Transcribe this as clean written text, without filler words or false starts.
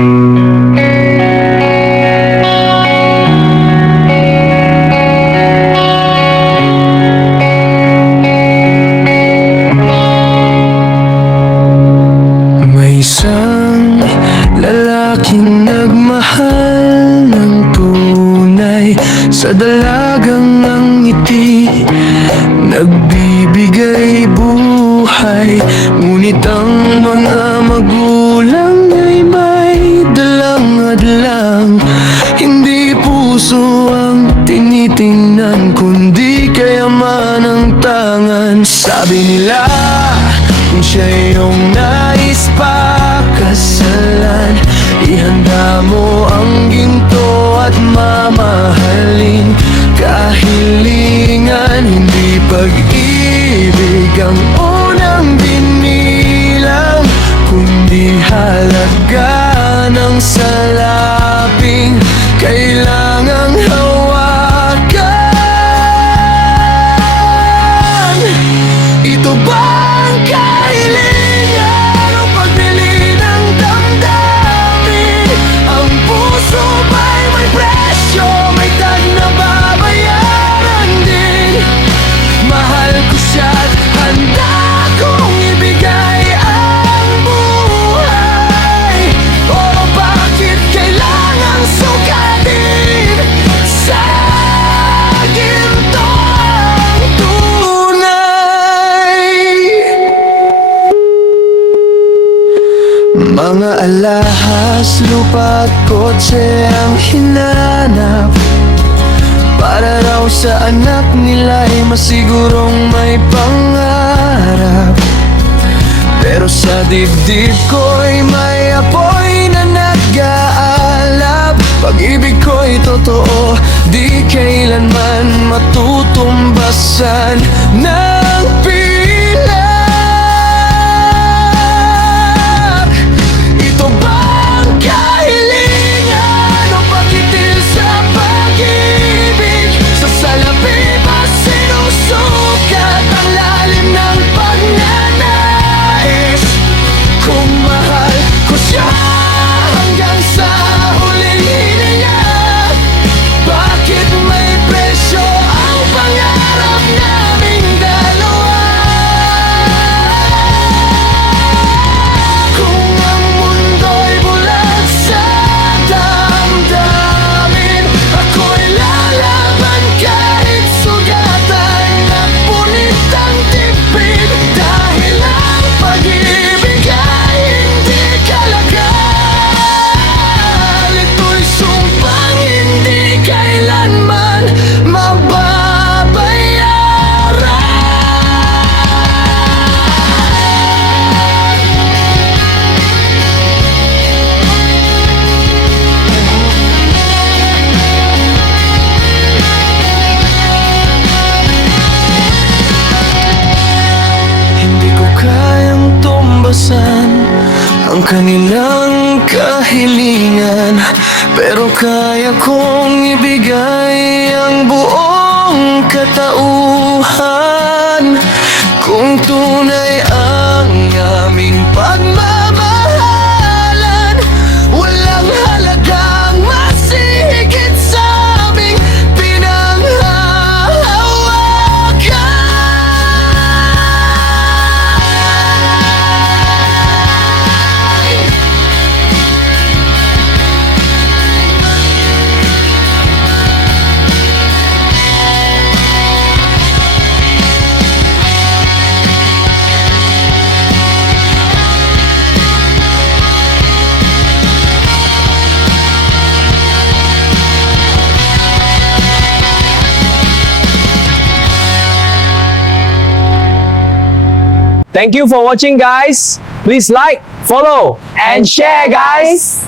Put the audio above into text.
May isang lalaking nagmahal ng tunay sa dalagang ng ngiti, nagbibigay buhay. Ngunit ang mga magulang ay may dalang hadlang. Hindi puso ang tinitingnan, kundi kayaman ang tangan. Sabi nila kung siya iyong nais pakasalan, ihanda mo ang ginto at mamahalin. Kahilingan, hindi pag-ibig ang unang binilang, kundi halaga ng salaping kailangang hawakan. Ito ba ang kahilingan o pagbili ng damdamin? Ang puso ba'y may presyo, may tag na babayaran din? Mahal ko siya't handa kong ibigay ang buhay. O bakit kailangang sukatin sa ginto ang tunay? Mga alahas, lupa at kotse ang hinanap, para raw sa anak nila'y masigurong may pangarap. Pero sa dibdib ko'y may apoy na nag-aalab. Pag-ibig ko'y totoo, di kailanman matutumbasan ng pilak. Ito ba ang kahilingan o pagkitil sa pag-ibig? Sa salapi ba sinusukat ang lalim ng pagnanais? Kung mahal ko siya hanggang sa huling hininga, bakit may presyo ang pangarap naming dalawa? Kung ang mundo'y bulag sa damdamin, ako'y lalaban kahit sugatan at punit ang tipid. Dahil ang pag-ibig ay hindi kalagal, ito'y sumpang hindi kailanman mababayaran. Hindi ko kayang tumbasan ang kanilang kahilingan, pero kaya kong ibigay ang buong katauhan. Kung tunay ang aming pagmamahalan, walang halagang masihigit sa aming pinanghahawakan. Thank you for watching, guys. Please like, follow, and share, guys.